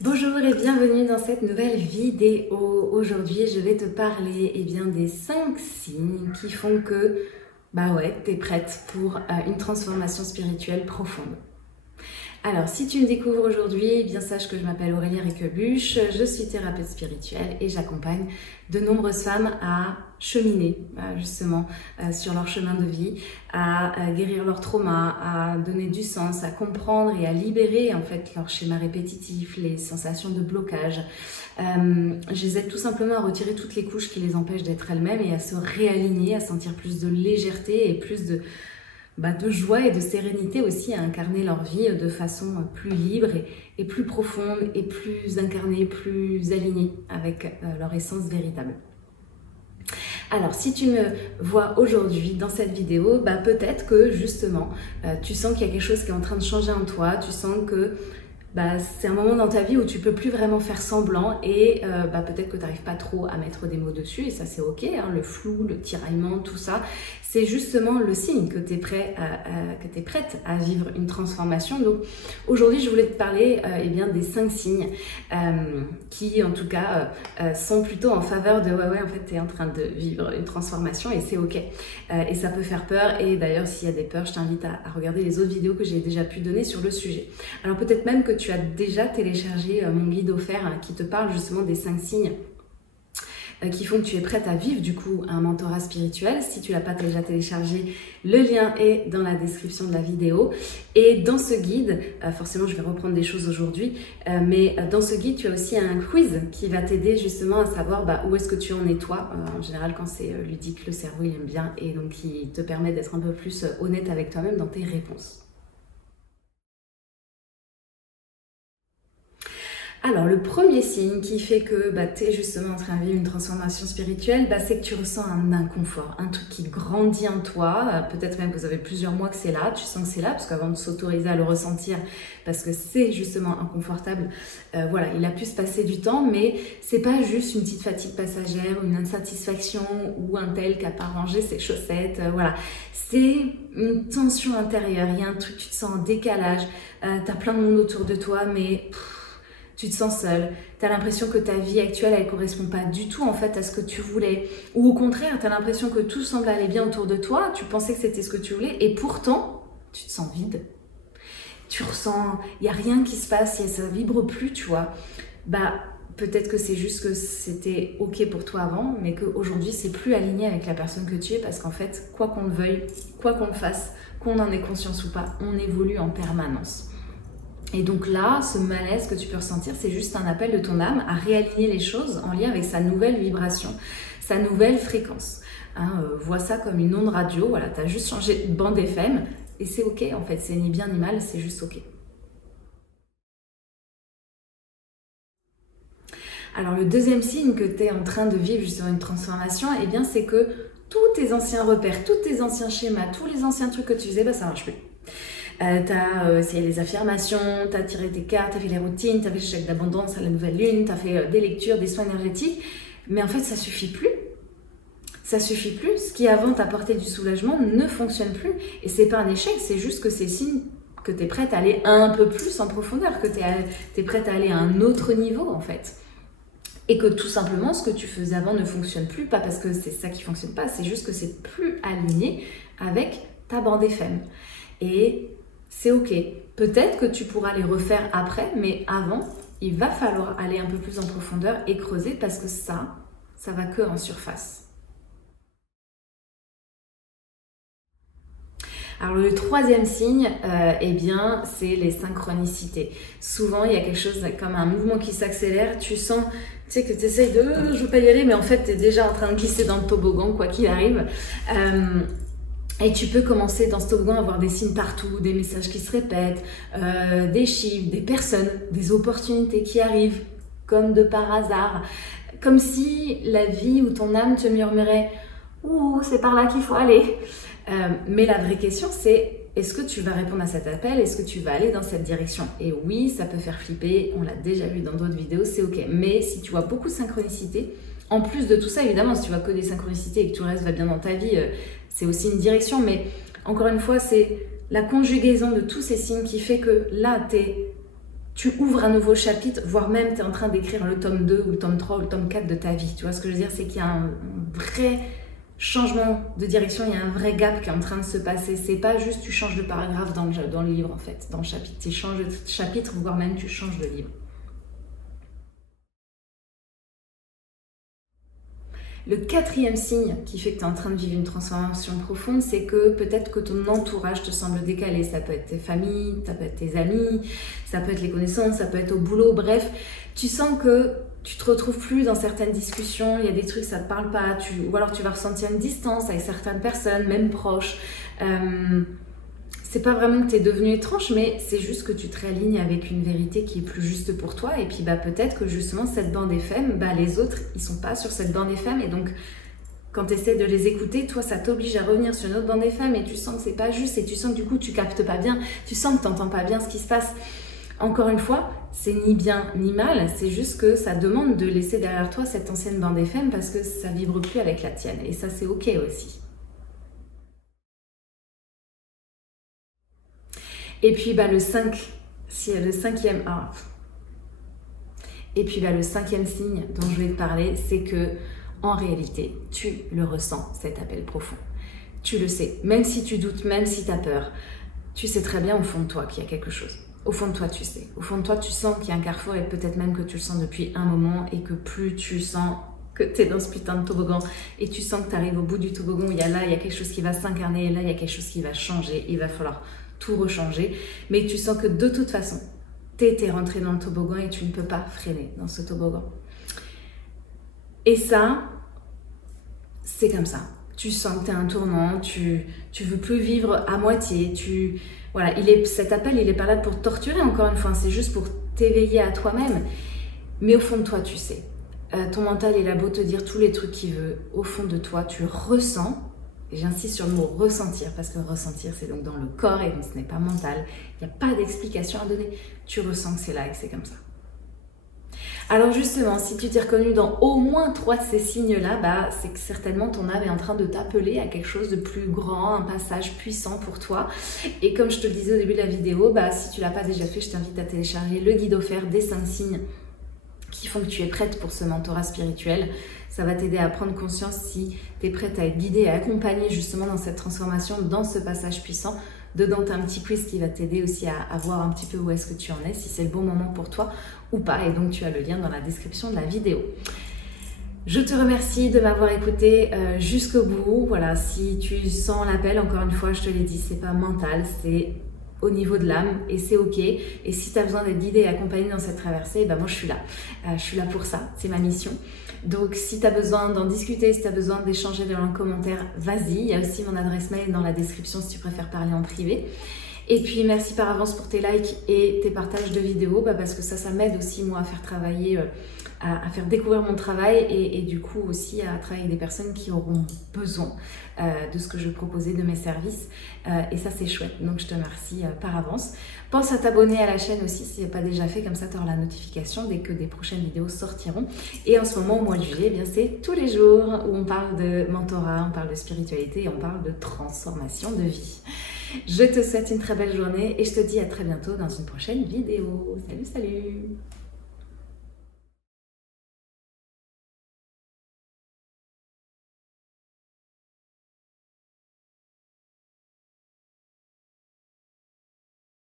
Bonjour et bienvenue dans cette nouvelle vidéo. Aujourd'hui, je vais te parler des 5 signes qui font que tu es prête pour une transformation spirituelle profonde. Alors, si tu me découvres aujourd'hui, sache que je m'appelle Aurélie Riquebuche, je suis thérapeute spirituelle et j'accompagne de nombreuses femmes à cheminer justement sur leur chemin de vie, à guérir leurs traumas, à donner du sens, à comprendre et à libérer en fait leurs schémas répétitifs, les sensations de blocage. Je les aide tout simplement à retirer toutes les couches qui les empêchent d'être elles-mêmes et à se réaligner, à sentir plus de légèreté et plus de joie et de sérénité aussi, à incarner leur vie de façon plus libre et plus profonde et plus incarnée, plus alignée avec leur essence véritable. Alors, si tu me vois aujourd'hui dans cette vidéo, peut-être que justement, tu sens qu'il y a quelque chose qui est en train de changer en toi, tu sens que c'est un moment dans ta vie où tu peux plus vraiment faire semblant et peut-être que tu n'arrives pas trop à mettre des mots dessus et ça c'est ok, le flou, le tiraillement, tout ça, c'est justement le signe que tu es prête à vivre une transformation. Donc aujourd'hui je voulais te parler des 5 signes qui en tout cas sont plutôt en faveur de en fait tu es en train de vivre une transformation et c'est ok. Et ça peut faire peur et d'ailleurs s'il y a des peurs, je t'invite à regarder les autres vidéos que j'ai déjà pu donner sur le sujet. Alors peut-être même que tu as déjà téléchargé mon guide offert qui te parle justement des 5 signes qui font que tu es prête à vivre du coup un mentorat spirituel. Si tu l'as pas déjà téléchargé, le lien est dans la description de la vidéo. Et dans ce guide, forcément je vais reprendre des choses aujourd'hui, mais dans ce guide tu as aussi un quiz qui va t'aider justement à savoir où est-ce que tu en es toi. En général quand c'est ludique, le cerveau il aime bien et donc qui te permet d'être un peu plus honnête avec toi-même dans tes réponses. Alors, le premier signe qui fait que tu es justement en train de vivre une transformation spirituelle, c'est que tu ressens un inconfort, un truc qui grandit en toi. Peut-être même que vous avez plusieurs mois que c'est là, tu sens que c'est là, parce qu'avant de s'autoriser à le ressentir, parce que c'est justement inconfortable, il a pu se passer du temps, mais c'est pas juste une petite fatigue passagère, une insatisfaction ou un tel qui n'a pas rangé ses chaussettes, c'est une tension intérieure, il y a un truc, tu te sens en décalage, tu as plein de monde autour de toi, mais tu te sens seule, tu as l'impression que ta vie actuelle, elle ne correspond pas du tout en fait à ce que tu voulais. Ou au contraire, tu as l'impression que tout semble aller bien autour de toi, tu pensais que c'était ce que tu voulais et pourtant, tu te sens vide. Tu ressens, il n'y a rien qui se passe, ça ne vibre plus, tu vois. Peut-être que c'est juste que c'était ok pour toi avant, mais qu'aujourd'hui, c'est plus aligné avec la personne que tu es parce qu'en fait, quoi qu'on le veuille, quoi qu'on le fasse, qu'on en ait conscience ou pas, on évolue en permanence. Et donc là, ce malaise que tu peux ressentir, c'est juste un appel de ton âme à réaligner les choses en lien avec sa nouvelle vibration, sa nouvelle fréquence. Vois ça comme une onde radio, tu as juste changé de bande FM et c'est ok en fait, c'est ni bien ni mal, c'est juste ok. Alors le deuxième signe que tu es en train de vivre justement une transformation, c'est que tous tes anciens repères, tous tes anciens schémas, tous les anciens trucs que tu faisais, ça marche plus. T'as essayé les affirmations, t'as tiré tes cartes, t'as fait les routines, t'as fait le chèque d'abondance à la nouvelle lune, t'as fait des lectures, des soins énergétiques, mais en fait ça suffit plus. Ça suffit plus. Ce qui avant t'apportait du soulagement ne fonctionne plus. Et c'est pas un échec, c'est juste que c'est signe que t'es prête à aller un peu plus en profondeur, que t'es prête à aller à un autre niveau en fait. Et que tout simplement ce que tu faisais avant ne fonctionne plus, pas parce que c'est ça qui fonctionne pas, c'est juste que c'est plus aligné avec ta bande FM. Et c'est ok. Peut-être que tu pourras les refaire après, mais avant, il va falloir aller un peu plus en profondeur et creuser parce que ça va que en surface. Alors le troisième signe, c'est les synchronicités. Souvent, il y a quelque chose comme un mouvement qui s'accélère, tu sens, que tu essayes de je veux pas y aller, mais en fait, tu es déjà en train de glisser dans le toboggan, quoi qu'il arrive. Et tu peux commencer dans ce toboggan à avoir des signes partout, des messages qui se répètent, des chiffres, des personnes, des opportunités qui arrivent comme de par hasard. Comme si la vie ou ton âme te murmurait « Ouh, c'est par là qu'il faut aller ». Mais la vraie question c'est est-ce que tu vas répondre à cet appel? Est-ce que tu vas aller dans cette direction? Et oui, ça peut faire flipper, on l'a déjà vu dans d'autres vidéos, c'est ok. Mais si tu vois beaucoup de synchronicité, en plus de tout ça, évidemment, si tu vois que des synchronicités et que tout le reste va bien dans ta vie, c'est aussi une direction. Mais encore une fois, c'est la conjugaison de tous ces signes qui fait que là, tu ouvres un nouveau chapitre, voire même tu es en train d'écrire le tome 2 ou le tome 3 ou le tome 4 de ta vie. Tu vois ce que je veux dire? C'est qu'il y a un vrai changement de direction, il y a un vrai gap qui est en train de se passer. C'est pas juste tu changes de paragraphe dans le livre en fait, dans le chapitre. Tu changes de chapitre, voire même tu changes de livre. Le quatrième signe qui fait que tu es en train de vivre une transformation profonde, c'est que peut-être que ton entourage te semble décalé. Ça peut être tes familles, ça peut être tes amis, ça peut être les connaissances, ça peut être au boulot, bref. Tu sens que tu te retrouves plus dans certaines discussions, il y a des trucs, ça te parle pas, ou alors tu vas ressentir une distance avec certaines personnes, même proches. C'est pas vraiment que tu es devenu étrange, mais c'est juste que tu te réalignes avec une vérité qui est plus juste pour toi. Et puis peut-être que justement cette bande FM, les autres, ils sont pas sur cette bande FM. Et donc, quand tu essaies de les écouter, toi, ça t'oblige à revenir sur une autre bande FM et tu sens que c'est pas juste. Et tu sens que du coup, tu captes pas bien. Tu sens que tu n'entends pas bien ce qui se passe. Encore une fois, c'est ni bien ni mal. C'est juste que ça demande de laisser derrière toi cette ancienne bande FM parce que ça vibre plus avec la tienne. Et ça, c'est OK aussi. Et puis le 5, le cinquième Et puis le cinquième signe dont je vais te parler, c'est que en réalité, tu le ressens, cet appel profond. Tu le sais, même si tu doutes, même si tu as peur, tu sais très bien au fond de toi qu'il y a quelque chose. Au fond de toi, tu sais. Au fond de toi, tu sens qu'il y a un carrefour et peut-être même que tu le sens depuis un moment et que plus tu sens que tu es dans ce putain de toboggan et tu sens que tu arrives au bout du toboggan, il y a quelque chose qui va s'incarner et là, il y a quelque chose qui va changer. Il va falloir tout rechanger, mais tu sens que de toute façon, t'es rentré dans le toboggan et tu ne peux pas freiner dans ce toboggan. Et ça, c'est comme ça. Tu sens que tu es un tournant, tu veux plus vivre à moitié. Voilà, cet appel, il est pas là pour te torturer, encore une fois, c'est juste pour t'éveiller à toi-même. Mais au fond de toi, tu sais. Ton mental, il a beau te dire tous les trucs qu'il veut. Au fond de toi, tu ressens. Et j'insiste sur le mot ressentir, parce que ressentir, c'est donc dans le corps et donc ce n'est pas mental. Il n'y a pas d'explication à donner. Tu ressens que c'est là et que c'est comme ça. Alors justement, si tu t'es reconnu dans au moins 3 de ces signes-là, c'est que certainement ton âme est en train de t'appeler à quelque chose de plus grand, un passage puissant pour toi. Et comme je te le disais au début de la vidéo, si tu ne l'as pas déjà fait, je t'invite à télécharger le guide offert des 5 signes qui font que tu es prête pour ce mentorat spirituel. Ça va t'aider à prendre conscience si tu es prête à être guidée et accompagnée justement dans cette transformation, dans ce passage puissant. Dedans, tu as un petit quiz qui va t'aider aussi à voir un petit peu où est-ce que tu en es, si c'est le bon moment pour toi ou pas. Et donc, tu as le lien dans la description de la vidéo. Je te remercie de m'avoir écouté jusqu'au bout. Voilà, si tu sens l'appel, encore une fois, je te l'ai dit, c'est pas mental, c'est au niveau de l'âme et c'est ok. Et si tu as besoin d'être guidée et accompagnée dans cette traversée, moi je suis là. Je suis là pour ça, c'est ma mission. Donc si tu as besoin d'en discuter, si tu as besoin d'échanger dans un commentaire, vas-y. Il y a aussi mon adresse mail dans la description si tu préfères parler en privé. Et puis merci par avance pour tes likes et tes partages de vidéos parce que ça m'aide aussi moi à faire travailler, à faire découvrir mon travail et du coup aussi à travailler avec des personnes qui auront besoin de ce que je proposais, de mes services. Et ça c'est chouette, donc je te remercie par avance. Pense à t'abonner à la chaîne aussi si ce n'est pas déjà fait, comme ça tu auras la notification dès que des prochaines vidéos sortiront. Et en ce moment, au mois de juillet, c'est tous les jours où on parle de mentorat, on parle de spiritualité et on parle de transformation de vie. Je te souhaite une très belle journée et je te dis à très bientôt dans une prochaine vidéo. Salut, salut!